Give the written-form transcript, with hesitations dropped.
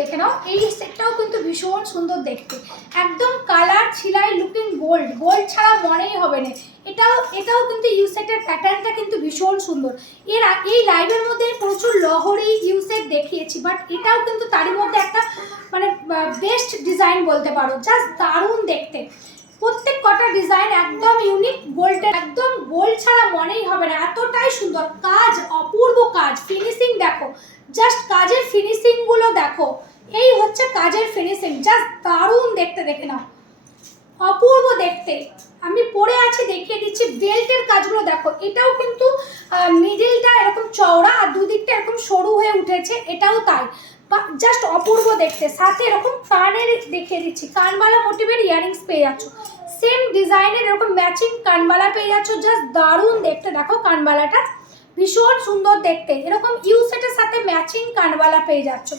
দেখে নাও। এই সেটটাও কিন্তু ভীষণ সুন্দর দেখতে, একদম কালার ছিলাই লুকিং গোল্ড, গোল্ড ছাড়া মনেই হবে না। এটাও কিন্তু ইউ সেটের প্যাটার্নটা কিন্তু ভীষণ সুন্দর। এই লাইভের মধ্যে প্রচুর লহরি ইউ সেট দেখিয়েছি, বাট এটাও কিন্তু তারই মধ্যে একটা মানে বেস্ট ডিজাইন বলতে পারো, জাস্ট দারুণ দেখতে। প্রত্যেক কটা ডিজাইন একদম ইউনিক, গোল্ডের, একদম গোল্ড ছাড়া মনেই হবে না, এতটাই সুন্দর কাজ, অপূর্ব কাজ। ফিনিশিং দেখো, জাস্ট কাজের ফিনিশিং গুলো দেখো, এই হচ্ছে কাজের ফিনিশিং, জাস্ট দারুণ দেখতে, দেখে নাও, অপূর্ব দেখতে। আমি পরে আছি দেখিয়ে দিচ্ছি। বেল্টের কাজগুলো দেখো, এটাও কিন্তু মিডিলটা এরকম চওড়া আর দুদিকটা এরকম সরু হয়ে উঠেছে, এটাও তাই, জাস্ট অপূর্ব দেখতে। সাথে এরকম কানের দেখিয়ে দিচ্ছি, কানবালা মোটিভের ইয়ারিংস পেয়ে যাচ্ছ, সেম ডিজাইনের এরকম ম্যাচিং কানবালা পেয়ে যাচ্ছ, জাস্ট দারুণ দেখতে। দেখো কানবালাটা ভীষণ সুন্দর দেখতে, এরকম ইউ সেটের সাথে ম্যাচিং কানবালা পেয়ে যাচ্ছ।